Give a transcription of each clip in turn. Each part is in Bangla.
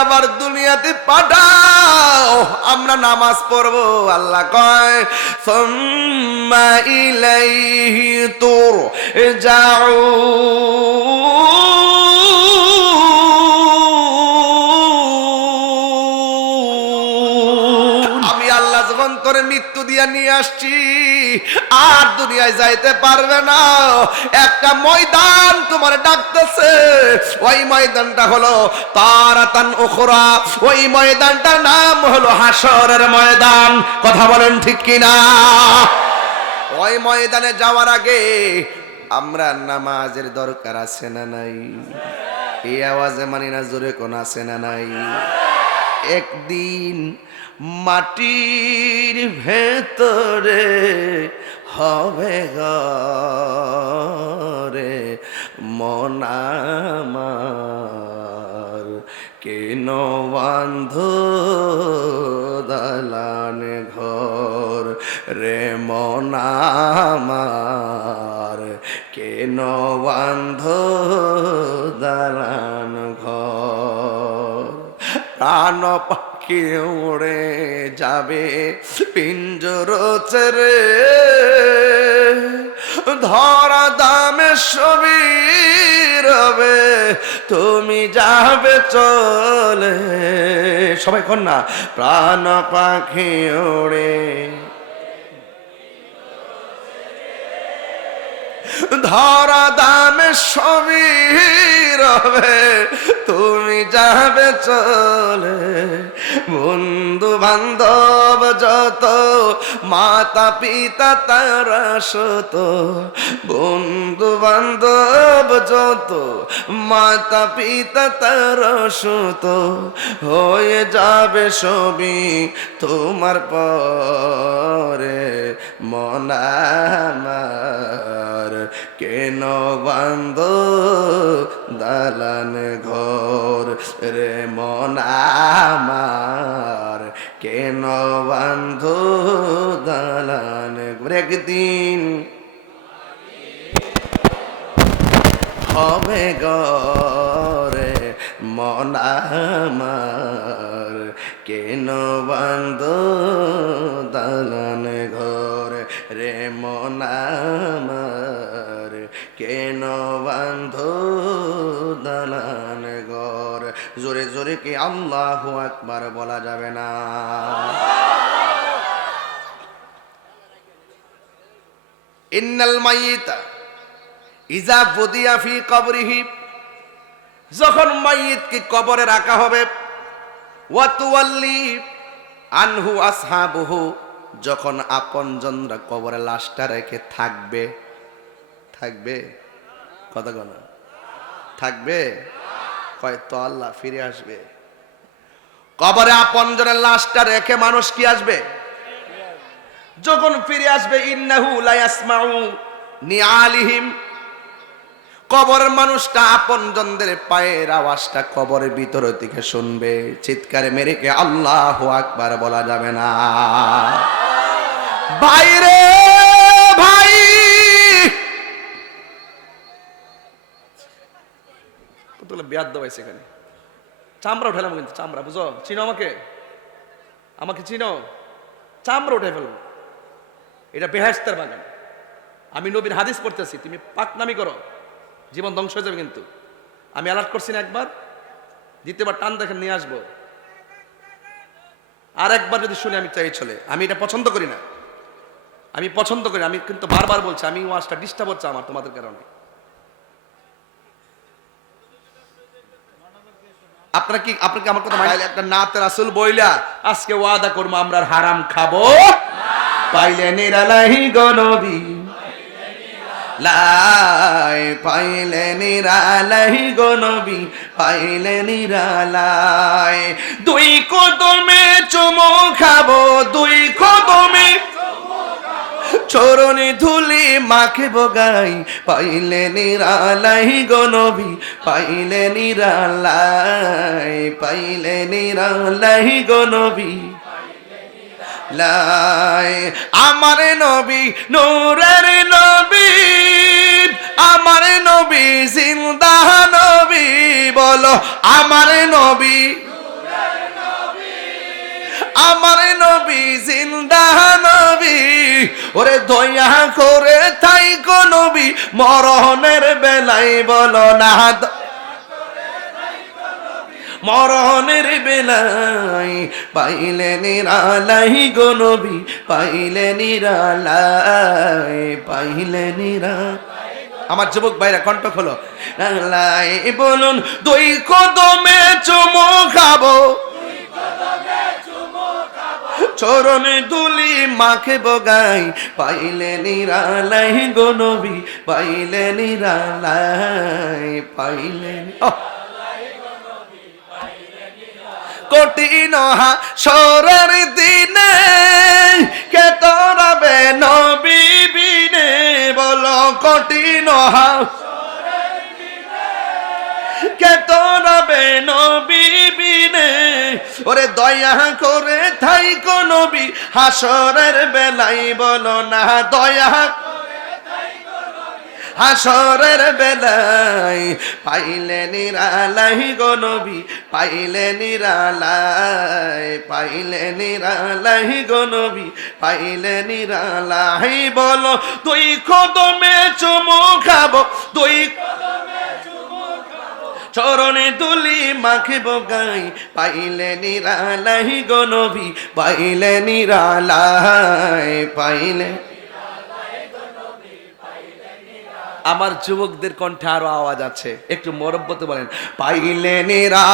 আবার দুনিয়াতে পাঠাও, আমরা নামাজ পড়বো। আল্লাহ কয় সুম্মা ইলাইহি তুরজাউন। আমি আল্লাহ যখন তোরে মৃত্যু দিয়া নিয়ে আসছি, আর দুনিয়ায় যাইতে পারবে না। একটা ময়দান তোমার ডাকতেছে, ওই ময়দানটা হলো তারাতান উখরা, ওই ময়দানটার নাম হলো হাসরের ময়দান। কথা বলেন ঠিক কিনা? ওই ময়দানে যাওয়ার আগে আমরা নামাজের দরকার আছে না নাই? এই আওয়াজে মানি না, জোরে কোন আছে না নাই? একদিন মাটির ভেতরে হবে ঘরে মন আমার, কেন বান্ধ দালান ঘর রে মন আমার, কেন বান্ধ দালান ঘর। প্রাণ পাখি উড়ে যাবে পিঞ্জর ছেড়ে, ধরা দামে সবই রবে তুমি যাবে চলে। সবাই কর না, প্রাণ পাখি উড়ে ধরা দামে সবই রবে তুমি যাবে চলে। বন্ধু বান্ধব যত, মাতা পিতা তারা শত, বন্ধু বান্ধব যত, মাতা পিতা তারা শত, হয়ে যাবে সবই তোমার পরে মন আমার, কেন বান্ধ দালান ঘর রে মন আমার, কেন বান্ধ দালান ঘর। একদিন হবে ঘরে মন আমার, কেন বান্ধ দালান ঘর রে মন আমার, কেন বান্ধ দালান ঘর। জোরে জোরে কি আল্লাহু আকবার বলা যাবে না? ইন্নাল মাইয়িতা ইজা বুদিয়া ফি কবরিহি, যখন মাইয়িতকে কবরে রাখা হবে, ওয়া তুওয়াল্লি আনহু আসহাবুহু, যখন আপনজনরা কবরে লাশটা রেখে থাকবে, থাকবে কথা বলো, থাকবে কয় তো আল্লাহ ফিরে আসবে। কবরে আপনজনের লাশটা রেখে মানুষ কি আসবে? যখন ফিরে আসবে, ইন্নাহু লা ইয়াসমাউ নিআলিহিম, কবরের মানুষটা আপনজনদের পায়ের আওয়াজটা কবরের ভিতর থেকে শুনবে। চিৎকারে মেরে কে আল্লাহু আকবার বলা যাবে না? ভাইরে ভাই, কতগুলো বেয়াদ দেওয়াইছে এখানে। চামড়া উঠালাম কিন্তু, চামড়া বুঝো, চিনো আমাকে, আমাকে চিনো, চামড়া উঠে ফেলবো। এটা বেহেশতের বাগান। আমি নবীর হাদিস পড়তেছি, তুমি পাকনামি করো জীবন ধ্বংস হয়ে যাবে। কিন্তু আমি অ্যালার্ট করছি না একবার, দ্বিতীয়বার টান দেখেন নিয়ে আসবো। আর একবার যদি শুনে আমি চাই চলে, আমি এটা পছন্দ করি না, আমি পছন্দ করি। আমি কিন্তু বারবার বলছি, আমি ওয়াজটা ডিস্টার্ব হচ্ছে আমার তোমাদের কারণে। আপনারা কি, আপনাকে আমার কথা মাইলে একটা নাতে রাসূল বইলা আজকে ওয়াদা করবো আমরা হারাম খাবো, পাইলে নিরালাহি গো নবী লাই, পাইলে নিরালাই গো নবী, পাইলে নিরালাই। দুই কদমে চুমো খাবো, দুই কদমে চরণে ধুলি মাখে বগাই, পাইলে নিরালাই গো নবী, পাইলে নিরালাই, পাইলে নিরালাই গো নবী লাই। আমার নবী নূরের নবী, আমার নবী জিন্দা নবী, বলো আমার নবী আমার নবী জিন্দা নবী, ওরে দয়া করে থাইকো নবী, মরণের বেলায় বলো না, মরণের বেলায় পাইলে নিরালাই গো নবী, পাইলে নিরালাই, পাইলে নিরালাই। আমার যুবক ভাইরা কণ্ঠ খোলো, লাই বলুন দুই কদমে চুমো খাবো, চরণে দুলি মাখে বগাই, পাইলে নিরালাই গো নবী, পাইলে নিরালাই, পাইলে কঠিন হাসরের দিনে কে তরাবে নবী বিনে, বলো কঠিন হাসরের দিনে কে তরাবে নবী বিনে, ওরে দয়া করে থাইকো নবী, হাসরের বেলায় বলো না, দয়া হাসরের বেলায় পাইলে নিরালাই গো নবী, পাইলে নিরালাই, পাইলে নিরালাই গো নবী, পাইলে নিরালাই, বলো দুই কদমে চুমো খাবো, দুই কদমে চুমো খাবো, চরণে দুলি মাখিব গাই, পাইলে নিরালাই গো নবী, পাইলে নিরালাই, পাইলে। আমার যুবকদের কণ্ঠে আরো আওয়াজ আছে, একটু মরব্বতে বলেন, পাইলে নিরা,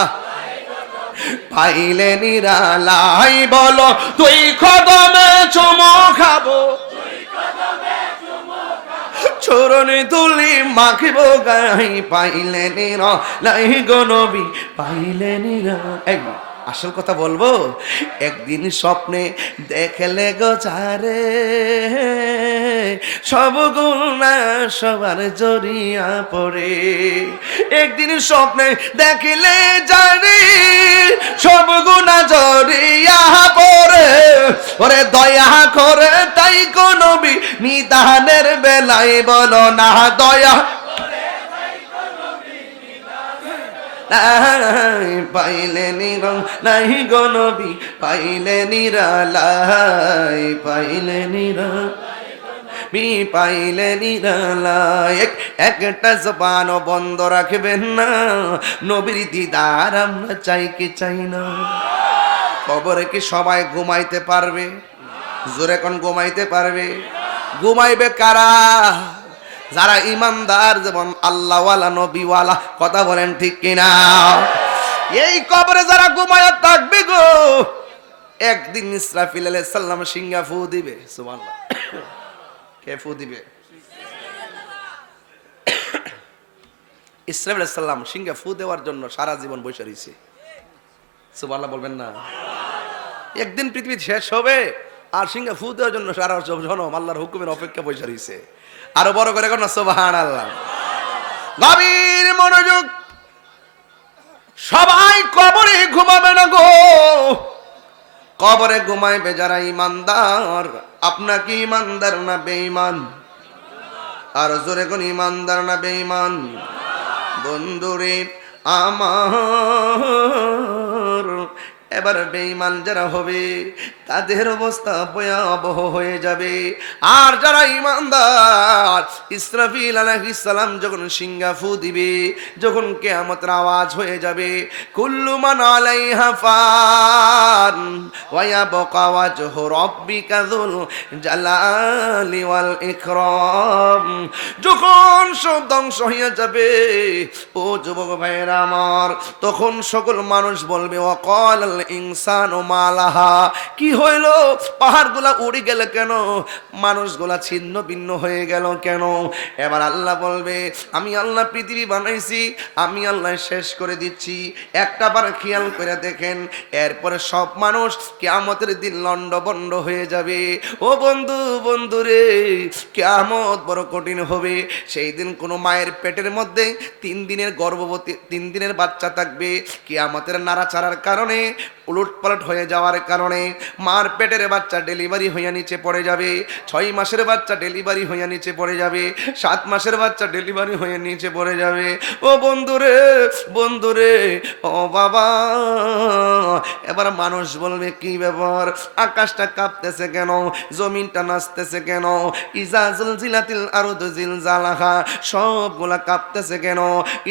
পাইলে নিরালাই, বলো তুই কদমে চুমো খাবো, চরণে তুলি মাখিব গাই, পাইলে নিরালাই গো নবী, পাইলে নিরালাই। আসল কথা বলবো, একদিন স্বপ্নে দেখলে গো যারে, সব গুণা সবার জড়িয়া পড়ে, একদিন স্বপ্নে দেখলে যারে, সব গুণা জড়িয়া পড়ে, ওরে দয়া করে তাই কো নবী, নিদানের বেলায় বলো না, দয়া পাইলে নিরং নাই গো নবী, পাইলে নিরালাই, পাইলে নিরালাই, পাইলে নিরালাই। একটা জবান বন্ধ রাখবেন না, নবীর দিদার আমরা চাই কি চাই না। কবরে কি সবাই ঘুমাইতে পারবে? জোরে কোন ঘুমাইতে পারবে? ঘুমাইবে কারা? যারা ইমানদার, যেমন আল্লাহওয়ালা নবীওয়ালা, কথা বলেন ঠিক কিনা? এই কবরে যারা ঘুমায়া থাকবে গো, একদিন ইসরাফিল আলাইহিস সালাম সিংহা ফু দিবে। সুবহানাল্লাহ। কে ফু দিবে? ইসরাফিল আলাইহিস সালাম সিংহা ফু দেওয়ার জন্য সারা জীবন বসে রইছে। সুবহানাল্লাহ বলবেন না? একদিন পৃথিবী শেষ হবে, আর সিংহা ফু দেওয়ার জন্য সারা জনম আল্লাহর হুকুমের অপেক্ষা বসে রইছে। আরো বড় করে কোন সুবহানাল্লাহ। গভীর মনোযোগ, সবাই কবরে ঘুমাবে না গো, কবরে ঘুমাইবে যারা ইমানদার। আপনাকে ইমানদার না বেঈমান? আর জোরে কোন ইমানদার না বেঈমান? বন্ধুরে আমার, এবার বেঈমান যারা হবে তাদের অবস্থা ভয়াবহ হয়ে যাবে। আর যারা ঈমানদার, ইসরাফিল আলাইহিস সালাম যখন সিংহা ফু দিবে, যখন কিয়ামতের আওয়াজ হয়ে যাবে, কুল্লু মান আলাইহা ফান ওয়া ইয়াবকা ওয়াজহু রাব্বিকা যুল জালালি ওয়াল ইকরাম, যখন সব ধ্বংস হয়ে যাবে, ও যুবক ভাইরা আমার, তখন সকল মানুষ বলবে ওয়াকাল ইনসানু মালাহা, কি হইল? পাহাড়গুলা উড়ে গেল কেন? মানুষগুলা ছিন্ন ভিন্ন হয়ে গেল কেন? এবার আল্লাহ বলবে, আমি আল্লাহ পৃথিবী বানাইছি, আমি আল্লাহ শেষ করে দিচ্ছি। একটা বার খেয়াল করে দেখেন, এরপরে সব মানুষ কিয়ামতের দিন লন্ডভন্ড হয়ে যাবে। ও বন্ধু, বন্ধুরে, কিয়ামত বড় কঠিন হবে। সেই দিন কোনো মায়ের পেটের মধ্যে 3 দিনের গর্ভবতী, 3 দিনের বাচ্চা থাকবে। কিয়ামতের নাড়াচাড়ার কারণে উলটপালট হয়ে যাওয়ার কারণে মার পেটের বাচ্চা ডেলিভারি হইয়া নিচে পড়ে যাবে, 6 মাসের বাচ্চা ডেলিভারি হইয়া নিচে পড়ে যাবে, 7 মাসের বাচ্চা ডেলিভারি হয়ে নিচে পড়ে যাবে। ও বন্ধুরে, বন্ধুরে, ও বাবা, এবার মানুষ বলবে কি ব্যাপার, আকাশটা কাঁপতেছে কেন, জমিনটা নাচতেছে কেন, ইজা জুলজিলাতিল আরদু জিলজালাহা, সবগুলা কাঁপতেছে কেন,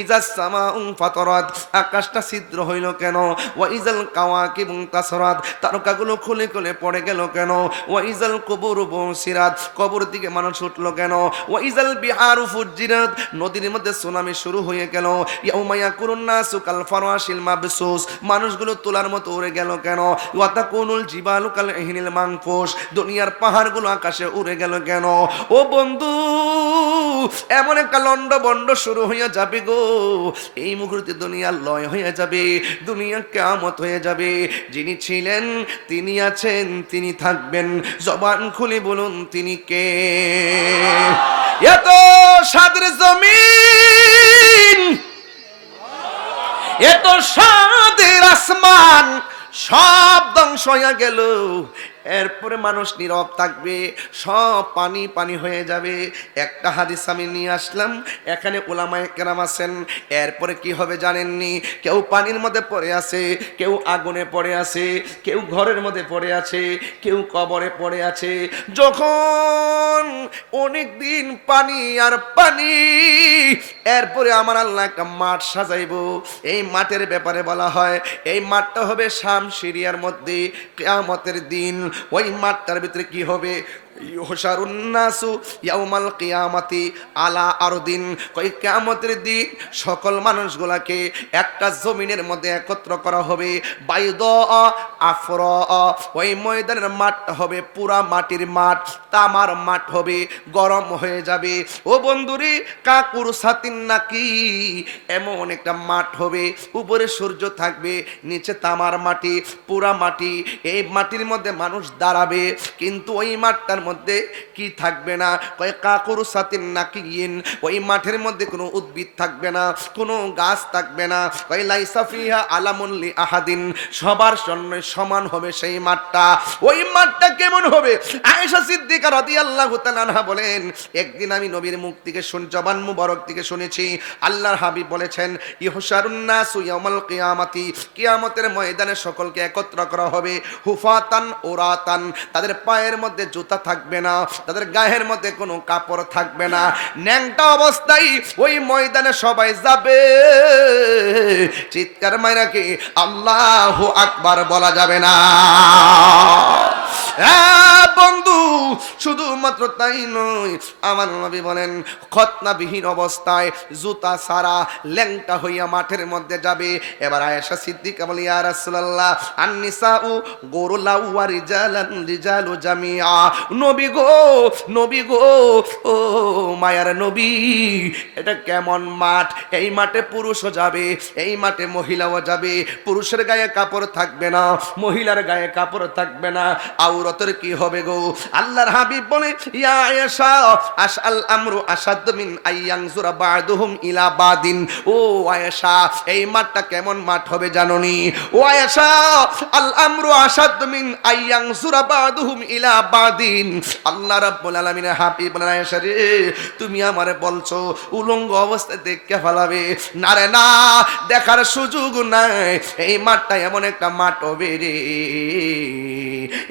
ইজা সামাউ ফাতারাত, আকাশটা ছিদ্র হইল কেন, ওয়া ইজাল কাওয়াকিবু তাসরাত, তারকাগুলো খুলে খুলে পড়ে গেল কেন, ওয়া ইজাল কুবুরু বুসিরাত, কবর দিকে মানুষ উঠলো কেন, ওয়া ইজাল বিহারু ফুজ্জিরাত, নদীর মধ্যে সুনামি শুরু হয়ে গেল, ইয়াউমা ইয়াকুনুন নাসু কাল ফারাশিল মাবসুস, মানুষগুলো তোলার মতো উড়ে গেল কেন, ওয়া তাকুনুল জিবালু কাল ইহনিল মানফুস, দুনিয়ার পাহাড়গুলো আকাশে উড়ে গেল কেন। ও বন্ধু, এমন একটা লন্ড বন্ড শুরু হয়ে যাবে গো, এই মুহূর্তে দুনিয়া লয় হয়ে যাবে, দুনিয়া কিয়ামত হয়ে যাবে। যিনি ছিলেন, তিনি আছেন, তিনি থাকবেন, জবান খুলে বলুন তিনি কে? এত সাদের জমিন, এত সাদের আসমান, সব ধ্বংস হয়ে গেল, এরপরে মানুষ নীরব থাকবে, সব পানি পানি হয়ে যাবে। একটা হাদিস আমি নিয়ে আসলাম, এখানে উলামায়ে কেরাম আছেন। এরপরে কি হবে জানেননি? কেউ পানির মধ্যে পড়ে আছে, কেউ আগুনে পড়ে আছে, কেউ ঘরের মধ্যে পড়ে আছে, কেউ কবরে পড়ে আছে। যখন অনেক দিন পানি আর পানি, এরপরে আমার আল্লাহ একটা মাঠ সাজাইবো। এই মাঠের ব্যাপারে বলা হয়, এই মাঠটা হবে শাম সিরিয়ার মধ্যে কিয়ামতের দিন। ওই মাঠটার ভিতরে কি হবে? ইউহশারুন নাসু ইয়াউমাল কিয়ামাতি আলা আরদিন, কই কিয়ামতের দিন সকল মানুষগুলাকে একটা জমিনের মধ্যে একত্র করা হবে। বাইদা আফরা, ওই ময়দানের মাঠটা হবে পুরা মাটির মাঠ, তামার মাঠ হবে, গরম হয়ে যাবে। ও বন্ধুরে, কাকুর সাতিন নাকি, এমন একটা মাঠ হবে, উপরে সূর্য থাকবে, নিচে তামার মাটি, পুরা মাটি। এই মাটির মধ্যে মানুষ দাঁড়াবে, কিন্তু ওই মাঠটার মধ্যে কি থাকবে না? কয় কাকুর সাতিন নাকিয়িন, ওই মাঠের মধ্যে কোনো উদ্ভিদ থাকবে না, কোনো গাছ থাকবে না। কয় লাইসা ফিহা আলামুন লি আহাদিন, সবার জন্য সমান হবে সেই মাঠটা। ওই মাঠটা কেমন হবে? আয়েশা সিদ্দিকা রাদিয়াল্লাহু তাআলা আনহা বলেন, একদিন আমি নবীর মুখ থেকে জবান মুবারক থেকে শুনেছি, আল্লাহর হাবিব বলেছেন, ইহশারুন নাসু ইয়াউমাল কিয়ামাতি, কিয়ামতের ময়দানে সকলকে একত্র করা হবে, হুফাতান ওরাতান, তাদের পায়ের মধ্যে জুতা থাকবে না, তাদের গায়ের মধ্যে কোনো কাপড় থাকবে না, ন্যাংটা অবস্থায় ওই ময়দানে সবাই যাবে। চিৎকার মাইরা কি আল্লাহু আকবার বলা যাবে না? বন্ধু, শুধুমাত্র তাই নয়, আমার নবী বলেন, খতনাবিহীন অবস্থায় জুতা সারা ল্যাংটা হইয়া মাঠের মধ্যে যাবে। এবার আয়েশা সিদ্দিকা বলি, ইয়া রাসূলুল্লাহ, আন-নিসাউ গুরুলাউ ওয়া রিজালান রিজালু জামিআ, নবী গো, নবী গো, ও মায়ার নবী, এটা কেমন মাঠ? এই মাঠে পুরুষও যাবে, এই মাঠে মহিলাও যাবে, পুরুষের গায়ে কাপড় থাকবে না, মহিলার গায়ে কাপড় থাকবে না, আউরতের কি হবে গো? আল্লাহর হাবিব বলে, ইয়া আয়েশা, আশআল আমরু আশাদ মিন আইয়ানজুরা বা'দুহুম ইলা বাদিন। ও আয়েশা, এই মাঠটা কেমন মাঠ হবে জানোনি? ও আয়েশা, আল আমরু আশাদ মিন আইয়ানজুরা বা'দুহুম ইলা বাদিন। আল্লাহ রাব্বুল আলামিনের হাবিব বলেন, আয়েশা রে, তুমি আমারে বলছো উলঙ্গ অবস্থায় দেখে ফেলাবে? না রে না, দেখার সুযোগ নাই। এই মাঠটা এমন একটা মাঠ হবে রে,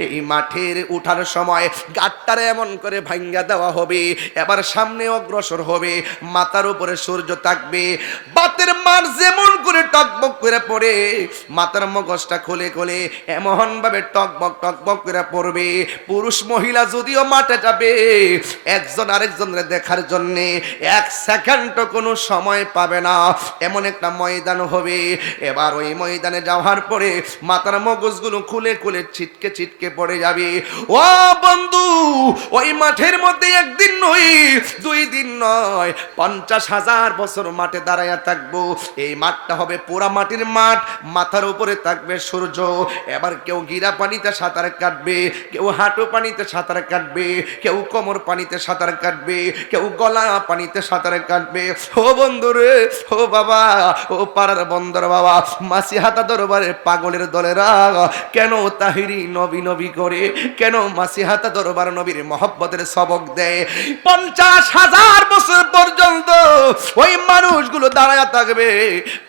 এই মাঠের উঠার সময় গাটটারে এমন করে ভাঙ্গা দেওয়া হবে, এবার সামনে অগ্রসর হবে, মাথার উপরে সূর্য থাকবে, বাতের মার যেমন করে টকবক করে পড়ে, মাথার মগজটা খুলে খুলে এমন ভাবে টকবক করে পড়বে। পুরুষ মহিলা যদিও মাঠে যাবে, একজন আরেকজনের দেখার জন্য এক সেকেন্ড কোনো সময় পাবে না, এমন একটা ময়দান হবে। এবার ওই ময়দানে যাওয়ার পরে মাথার মগজগুলো খুলে খুলে ছিটকে ছিটকে পড়ে যাবে। ও বন্ধু, ওই মাঠের মধ্যে একদিন নয়, 2 দিন নয়, 50,000 বছর মাঠে দাঁড়ায়া থাকবো। এই মাঠটা হবে পোড়া মাটির মাঠ, মাথার উপরে থাকবে সূর্য। এবার কেউ গিরা পানিতে সাঁতার কাটবে, কেউ হাঁটু পানিতে সাঁতার কাটবে, কেউ কোমর পানিতে সাঁতার কাটবে, কেউ গলা পানিতে সাঁতার কাটবে। ও বন্ধু রে, ও বাবা, ও পাড়ার বন্দর বাবা, মাসিহাতা দরবারের পাগলের দলেরা কেন তাহিরি নবী নবী করে, কেন মাসিহাতা দরবার নবীর মহব্বতের সবক দেয়? 50,000 বছর পর্যন্ত ওই মানুষগুলো দাঁড়ায় থাকবে।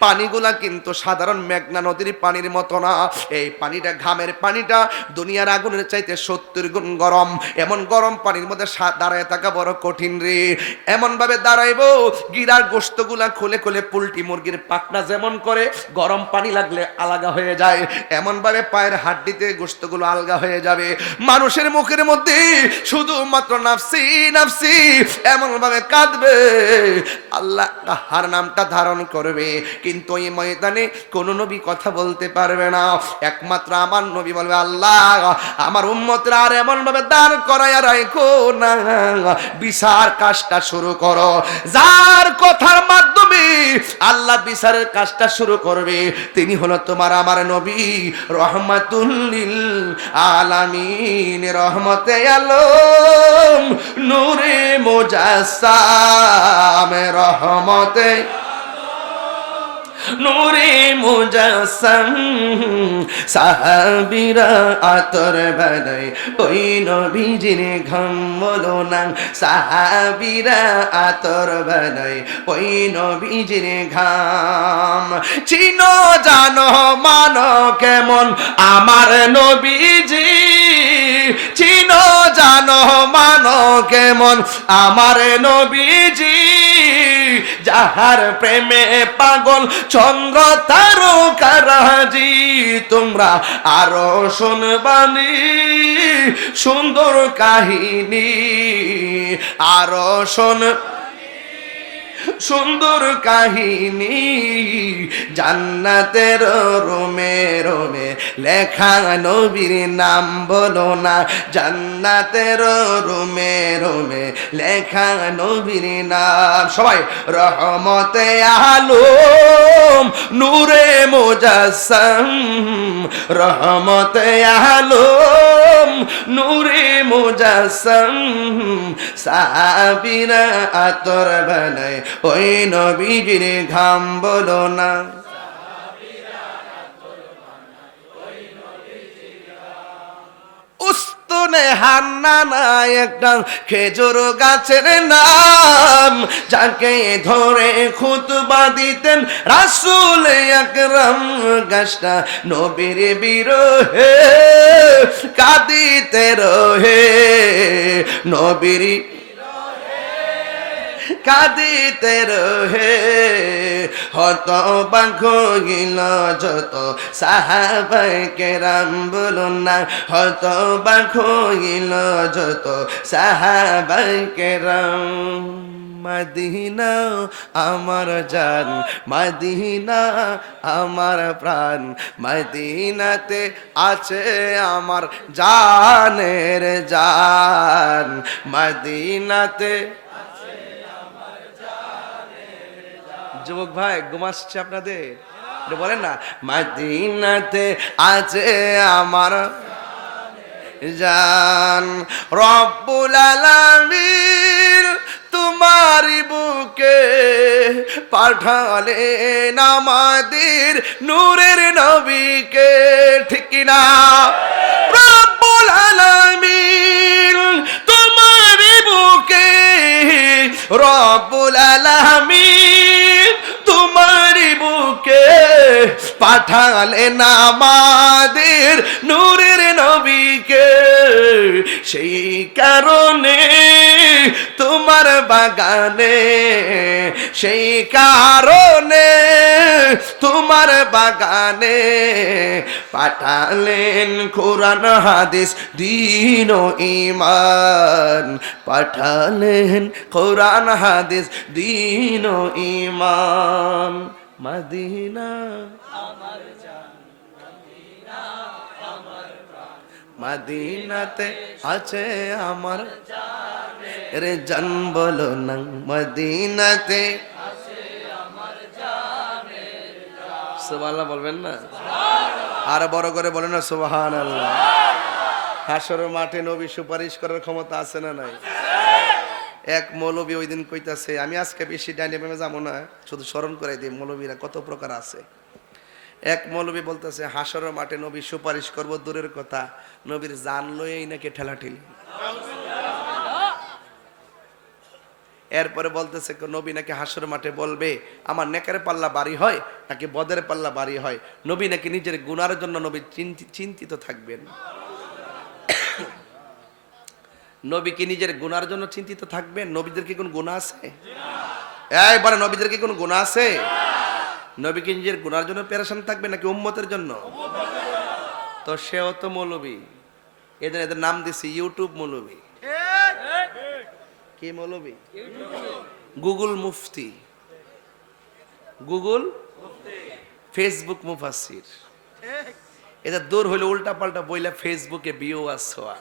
পানিগুলা কিন্তু সাধারণ মেঘনা নদীর পানির মতো না। এই পানিটা, ঘামের পানিটা দুনিয়ার আগুনের চাইতে 70 গুণ গরম। এমন গরম পানির মধ্যে দাঁড়ায় থাকা বড় কঠিন রে। এমন ভাবে দাঁড়াইবো, গিরার গোশতগুলা খুলে খুলে পুলটি মুরগির পাখনা যেমন করে গরম পানি লাগলে আলাদা হয়ে যায়, এমন ভাবে পায়ের হাড্ডিতে গোশতগুলো আলগা হয়ে যাবে। মানুষের মুখের মধ্যে শুধুমাত্র নাফসি নাফসি এমন ভাবে কাঁদবে, আল্লাহ কাহার নামটা ধারণ করবে। কিন্তু এই ময়দানে কোন নবী কথা বলতে পারবে না, একমাত্র আমার নবী বলবে, আল্লাহ আমার উম্মতরা আর এমন ভাবে দাঁড় করাইয়া রাখো না, বিচার কাজটা শুরু করো। যার কথার মাধ্যমে আল্লাহ বিচারের কাজটা শুরু করবে তিনি হলো তোমার আমার নবী, রহমাতুল লিল আলামিন, রহমতে আলম, নূরে মুজাসসাম, রহমতে নূরে মুজাসসাম। সাহাবীরা আতর বানায় ওই নবীজির ঘাম বলো না, সাহাবীরা আতর বানায় ওই নবীজির ঘাম। চিনো জানো মানো কেমন আমার নবীজি, চিনো জানো মানো কেমন আমার নবীজি, যাহার প্রেমে পাগল চন্দ্র তারকারাজি। তোমরা আরো শুনবানি সুন্দর কাহিনী, আরো শোন সুন্দর কাহিনী, জান্নাতের রোমে রোমে লেখা নবীর নাম বলো না, জান্নাতের রোমে রোমে লেখা নবীর নাম। সবাই রহমতে আলম, নূরে মুজাসসাম, রহমতে আলম, নূরে মুজাসসাম। সাহাবীরা আতর বানায় ওই নবীজির ঘাম বলো না। উস্তুনে হান্নানা একটা খেজুর গাছের নাম, যাকে ধরে খুতবা দিতেন রাসূল আকরাম। গাছটা নবীর বিরহে কাঁদিতে রহে, নবীর কাঁদিতে রহে। হতবাক হইল যত সাহাবায়ে কেরাম বলুন না, হতবাক হইল যত সাহাবায়ে কেরাম। মদিনা আমার জান, মদিনা আমার প্রাণ, মদিনাতে আছে আমার জানের জান, মদিনাতে। যুবক ভাই ঘুমাচ্ছে আপনাদের, বলেন না, মদিনাতে আছে আমার জান। রব্বুল আলামিন তোমারি বুকে পাঠালেন আমাদের নূরের নবীকে, ঠিক না? রব্বুল আলামিন তোমারি বুকে, রব্বুল আলামিন তোমারি বুকে পাঠালেন আমাদের নূরের নবীকে। সেই কারণে তোমার বাগানে, সেই কারণে তোমার বাগানে পাঠালেন কোরআন হাদিস দ্বীন ও ঈমান, পাঠালেন কোরআন হাদিস দ্বীন ও ঈমান। মদিনা আমার জান, মদিনা আমার প্রাণ, মদিনাতে আছে আমার রে জান বলো না মদিনাতে সুবহানাল্লাহ বলবেন না আর বড় করে বলেন না সুবহানাল্লাহ। হাসরের মাঠে নবী সুপারিশ করার ক্ষমতা আছে না নাই? এক মৌলবী ওই দিন কইতাছে, আমি আজকে বেশি ডাইনামিকে যাবো না, শুধু স্মরণ করে দিই মৌলবীরা কত প্রকার আছে। এক মৌলবী বলতেছে হাসরের মাঠে নবী সুপারিশ করব দূরের কথা, নবীর জান লয়েই নাকি ঠেলাঠেলি। এরপরে বলতেছে নবী নাকি হাসরের মাঠে বলবে আমার নেকের পাল্লা বাড়ি হয় নাকি বদের পাল্লা বাড়ি হয়, নবী নাকি নিজের গুনার জন্য নবী চিন্তিত থাকবেন। নবী কি নিজের গুনার জন্য চিন্তিত থাকবেন? নবীদের কি কোন গুনাহ আছে? এই বলে নবীদের কি কোন গুনাহ আছে? নবী কি নিজের গুনার জন্য পেরেশান থাকবে নাকি উম্মতের জন্য? তো সেও তো মৌলবী, এদের নাম দিছি ইউটিউব মৌলবী। কি মৌলবী? গুগল মুফতি, গুগল ফেসবুক মুফাসসির। এটা দূর হইলে উল্টা পাল্টা বইলা ফেসবুকে ভিউয়ার্স হওয়া।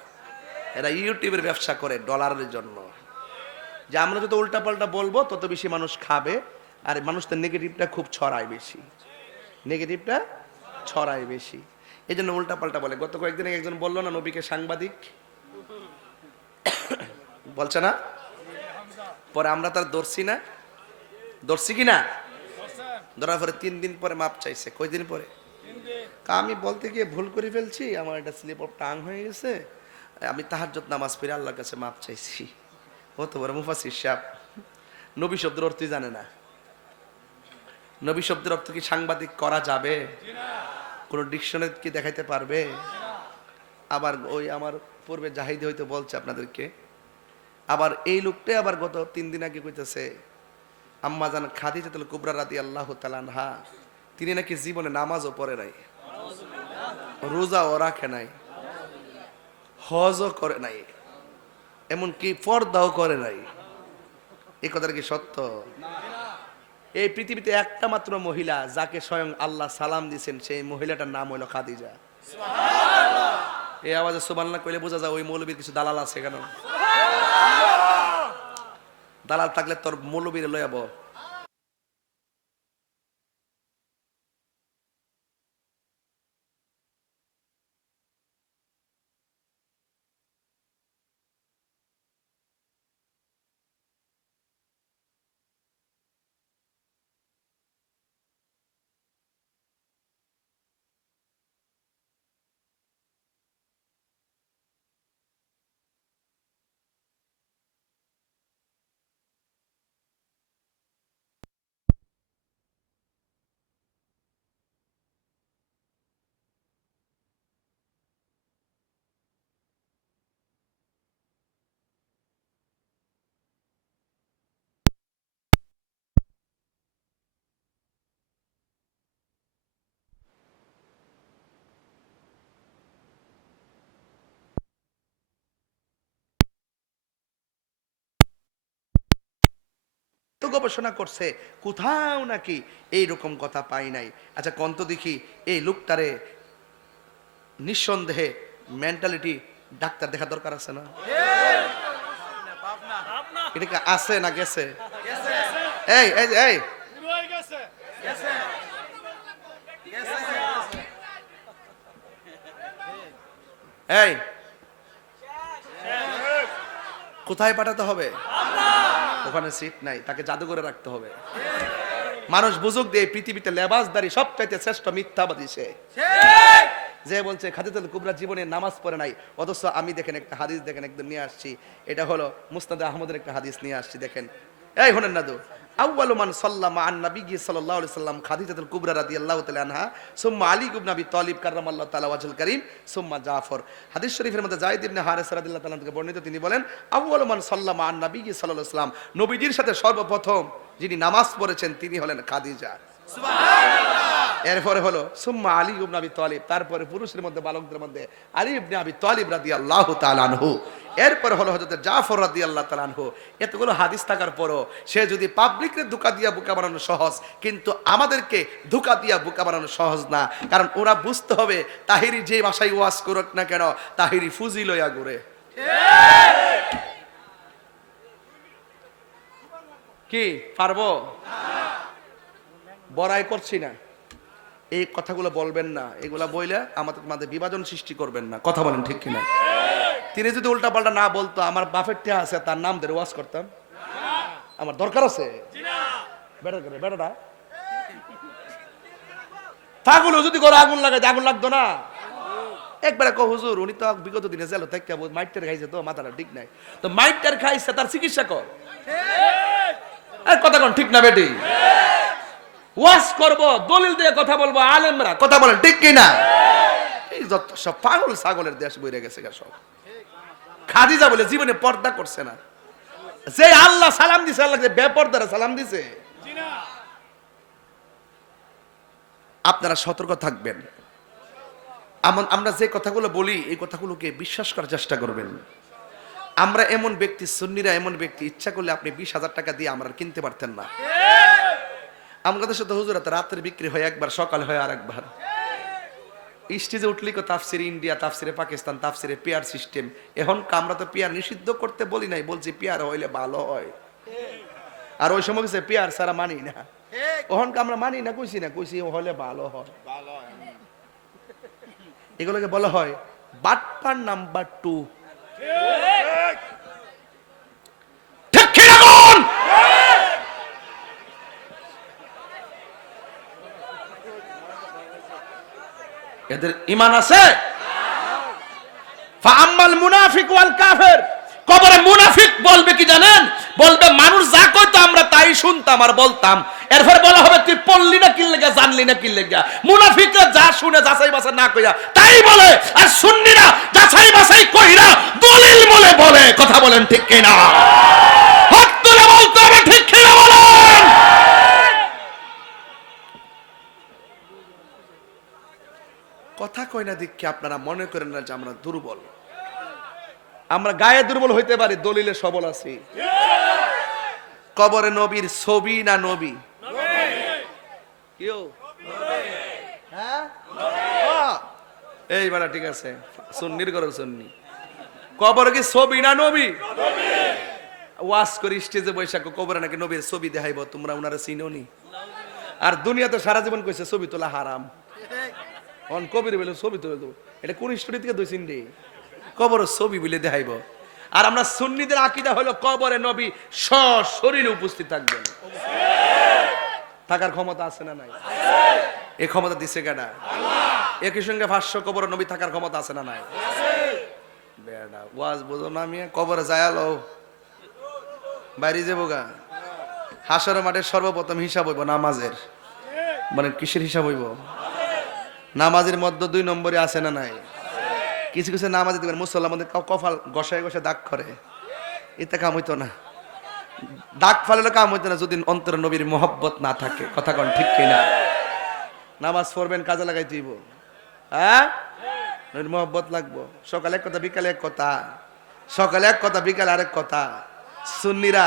এরা ইউটিউবের ব্যবসা করে ডলারের জন্য, যে আমরা যত উল্টা পাল্টা বলবো তত বেশি মানুষ খাবে, আর মানুষ তো নেগেটিভটা খুব ছড়ায় বেশি, নেগেটিভটা ছড়ায় বেশি, এই জন্য উল্টা পাল্টা বলে। গত কয়েকদিন একজন বললো না নবীকে সাংবাদিক বলছে না, পরে আমরা তার দর্শি না, দর্শি কিনা, ধরার পরে 3 দিন পরে মাপ চাইছে। কয়দিন পরে? আমি বলতে গিয়ে ভুল করে ফেলছি, আমার এটা স্লিপ অফ টাং হয়ে গেছে, আমি তাহাজ্জুদ নামাজ পড়ে আল্লাহর কাছে মাপ চাইছি। কত বড় মুফাসসির সাহেব, নবী শব্দের অর্থই জানে না। নবী শব্দের অর্থ কি সাংবাদিক করা যাবে? কোন ডিকশনারি কি দেখাইতে পারবে? আবার ওই আমার পূর্বে জাহিদি হয়তো বলছে আপনাদেরকে, আবার এই লোকটাই আবার গত 3 দিন আগে কইতেছে আম্মা জান খাদিজাতুল কুবরা রাদিয়াল্লাহু তাআলা আনহা তিনি নাকি জীবনে নামাজও পড়ে নাই, রোজাও রাখে নাই, হজও করে নাই, এমনকি পর্দাও করে নাই। এই কথাটা কি সত্য? এই পৃথিবীতে একটা মাত্র মহিলা যাকে স্বয়ং আল্লাহ সালাম দিয়েছেন, সেই মহিলাটার নাম হলো খাদিজা। এই আওয়াজে সুবহানাল্লাহ কইলে বোঝা যায় ওই মৌলবীর কিছু দালাল আছে। কেন দালাল থাকলে তোর মৌলবীরে লয়াবো। তো গবেষণা করছে, কোথাও নাকি এইরকম কথা পাই নাই। আচ্ছা কন্ত দেখি এই লোকটারে নিঃসন্দেহে মেন্টালিটি ডাক্তার দেখা দরকার আছে না? এটা কি আছে না গেছে? এই এই এই এই কোথায় পাঠাতে হবে? ওখানে সিট নাই, তাকে জাদুঘরে রাখতে হবে। মানুষ বুঝুক দিয়ে পৃথিবীতে লেবাসদারি সবচাইতে শ্রেষ্ঠ মিথ্যাবাদী সে, যে বলছে খাদিজাতুল কুবরা জীবনে নামাজ পড়ে নাই, অথচ আমি দেখেন একটা হাদিস দেখেন একদম নিয়ে আসছি, এটা হলো মুসনাদ আহমদের একটা হাদিস নিয়ে আসছি, দেখেন। এই হনেন না তো, আউয়ালু মান সাল্লামা আন নবী সাল্লাল্লাহু আলাইহি সাল্লাম খাদিজাতুল কুবরা রাদিয়াল্লাহু তাআলা আনহা সুম্মা আলী ইবনে আবি তালিব কাররামাল্লাহু তাআলা ওয়াজহুল কারীম সুম্মা জাফর। হাদিস শরীফের মধ্যে যায়েদ ইবনে হারিস রাদিয়াল্লাহু তাআলা থেকে বর্ণিত, তিনি বলেন আউয়ালু মান সাল্লামা আন নবী সাল্লাল্লাহু আলাইহি সাল্লাম, নবীজির সাথে সর্বপ্রথম যিনি নামাজ পড়েছেন তিনি হলেন খাদিজা। সুবহানাল্লাহ। এরপরে হলো সুম্মা আলী ইবনে আবি তালিব, তারপরে পুরুষের মধ্যে বালকদের মধ্যে আলী ইবনে আবি তালিব রাদিয়াল্লাহু তাআলা আনহু, এরপরে হলো হযরত জাফর রাদিয়াল্লাহু তাআলা আনহু। এতগুলো হাদিস থাকার পরও সে যদি পাবলিককে ধোঁকা দিয়া বোকা বানানো সহজ, কিন্তু আমাদেরকে ধোঁকা দিয়া বোকা বানানো সহজ না। কারণ ওরা বুঝতে হবে তাহিরি যে ভাষায় ওয়াজ করুক না কেন, তাহিরি ফুজি লইয়া ঘুরে। কি পারবো? বড়াই করছি না, এই কথাগুলো বলবেন না, এগুলা বইলে আমাদের মাঝে বিভাজন সৃষ্টি করবেন না। কথা বলেন ঠিক কিনা? তিনি যদি উল্টা পাল্টা না বলতো, আমার বাপের টিয়া আছে তার নাম ধরে ওয়াজ করতাম? আমার দরকার আছে? বেটাটা পাগল যদি করে আগুন লাগাই, আগুন লাগতো না? একবারে কো হুজুর উনি তো বিগত দিনে জেল থেকে মাইটার খাইছে, তো মাথাটা ঠিক নাই, তো মাইটার খাইছে তার চিকিৎসা কর। কথা কোন ঠিক না বেটি? ওয়াজ করব, দলিল দিয়ে কথা বলবো, আলেমরা কথা বলেন ঠিক কিনা? এই যত সব পাগল ছাগলের দেশ বইরে গেছে সব। খাদিজা বলে জীবনে পর্দা করছে না, যে আল্লাহ সালাম দিছে, আল্লাহ বেপর্দারা সালাম দিছে। আপনারা সতর্ক থাকবেন। আমরা যে কথাগুলো বলি এই কথাগুলোকে বিশ্বাস করার চেষ্টা করবেন। আমরা এমন ব্যক্তি, সুন্নিরা এমন ব্যক্তি, ইচ্ছা করলে আপনি 20,000 টাকা দিয়ে আমরা কিনতে পারতেন না। আমাদের সাথে হুজুরাতে রাতের বিক্রি হয় একবার, সকালে হয় আরেকবার। স্টেজে উঠলি কো তাফসিরে ইন্ডিয়া, তাফসিরে পাকিস্তান, তাফসিরে পেয়ার সিস্টেম। এখন আমরা তো পেয়ার নিষিদ্ধ করতে বলি নাই, বলছি পেয়ার হইলে ভালো হয়। আর ওই সময় কিছু পেয়ার ছাড়া মানি না, ওখান আমরা মানি না, কইছি না, কইছি হলে ভালো হয়। এগুলোকে বলা হয় বাটপার নাম্বার 2। এদের ঈমান আছে? ফাআম্মাল মুনাফিক ওয়াল কাফির, কবরে মুনাফিক বলবে কি জানেন? বলবে মানুষ যা কইতো আমরা তাই শুনতাম আর বলতাম। এরপর বলা হবে তুই পড়লি না কি লাগা, জানলি না কি লাগা। মুনাফিকরা যা শুনে যাচাই বাছাই না কইরা তাই বলে, আর সুন্নিরা যাচাই বাছাই কইরা দলিল বলে বলে। কথা বলেন ঠিক কিনা? হাত তুলে বলতে হবে ঠিক কিনা বলেন। কথা কই না দেখি আপনারা মনে করেন না যে আমরা দুর্বল। আমরা গায়ে দুর্বল হইতে পারি, দলিলে সবল আছি। কবরে নবীর ছবি না নবী? এই বেলা ঠিক আছে, সুন্নির ঘরের সুন্নি। কবরে কি ছবি না নবী? ওয়াজ করি স্টেজে বৈশাখ, কবরে নাকি নবীর ছবি দেখাইব, তোমরা উনারা চিনোনি? আর দুনিয়াতে সারা জীবন কইছে ছবি তোলা হারাম। অন কবির বলে ছবি তুলে দেবো, এটা কোন স্টোরি থেকে দইছেন রে? কবরের ছবি বলে দেখাইব। আর আমরা সুন্নিদের আকীদা হলো কবরে নবী সশরীরে উপস্থিত থাকবেন। থাকার ক্ষমতা আছে না নাই? এই ক্ষমতা দিছে কেডা? একই সঙ্গে 500 কবরে নবী থাকার ক্ষমতা আছে না নাই? বেডা ওয়াজ বুঝো না, আমি কবরে যায়ালো বাইরে যাবো গা। হাসরের মাঠে সর্বপ্রথম হিসাব হইব নামাজের। মানে কিসের হিসাব হইব? নামাজের মধ্যে 2 নম্বরে আছে না নাই? কিছু কিছু নামাজে দেখবেন মুসল্লার মধ্যে কপাল ঘষায় ঘষায় দাগ করে, এতে কাম হইতো না। দাগ ফালালে কাম হইতো না যদি অন্তরে নবীর মোহব্বত না থাকে। কথা কন ঠিক কিনা? নামাজ পড়বেন, কাজে লাগাই দিব, হ্যাঁ নবীর মোহব্বত লাগবো। সকালে এক কথা, বিকালে এক কথা, সকালে এক কথা, বিকালে আরেক কথা। সুন্নিরা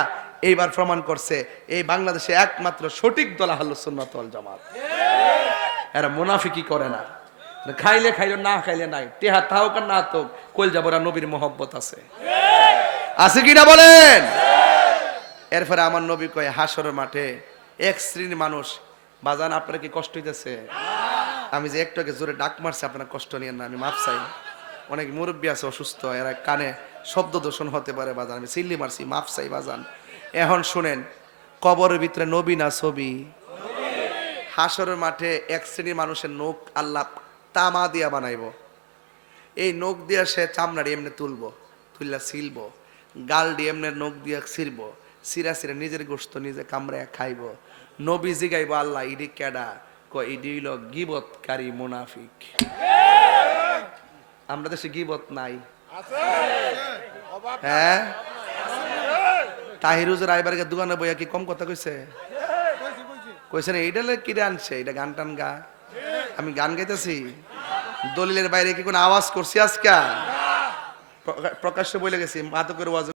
এইবার প্রমাণ করছে এই বাংলাদেশে একমাত্র সঠিক দল আহলুস সুন্নাত ওয়াল জামাত। এরা মুনাফিকি করে না, খাইলে খাইলো, না খাইলে নাই। টেহা থাকুক আর না থাকুক, কইল যাবরা নবীর মোহব্বত আছে। আছে কিনা বলেন? এরপরে আমার নবী কয় হাসরের মাঠে এক শ্রেণীর মানুষ, বাজান আপনার কি কষ্ট হইতেছে? আমি যে একটু আগে জোরে ডাক মারছি, আপনার কষ্ট নিয়েন না, আমি মাপ চাই। অনেক মুরব্বী আছে অসুস্থ, এরা কানে শব্দ দূষণ হতে পারে বাজান, আমি সিল্লি মারছি, মাপ চাই বাজান। এখন শুনেন, কবরের ভিতরে নবী না ছবি? হাসরের মাঠে এক শ্রেণীর মানুষের নখ আল্লাহ তামা দিয়া বানাইব। এই নখ দিয়া সে চামড়াটি এমনি তুলবো, তুললা ছিলবো, গাল দিয়ে এমনি নখ দিয়া ছিড়ব, সিরা সিরা নিজের গোস্ত নিজে কামড়ায় খাইব। নবী জিগাইব আল্লাহ ইডি কেডা? ইডি হইল গিবতকারী মুনাফিক। আমরা দেশে গিবত নাই, হ্যাঁ? তাহির হুজুর আইবারকে দোকানে বইয়া কি কম কথা কইছে? কইছে না এইটা কিরে আনছে, এটা গান টান গা। আমি গান গাইতেছি? দলিলের বাইরে কি কোনো আওয়াজ করছি আজকে? প্রকাশ্যে বলে গেছি মাদকের ওয়াজ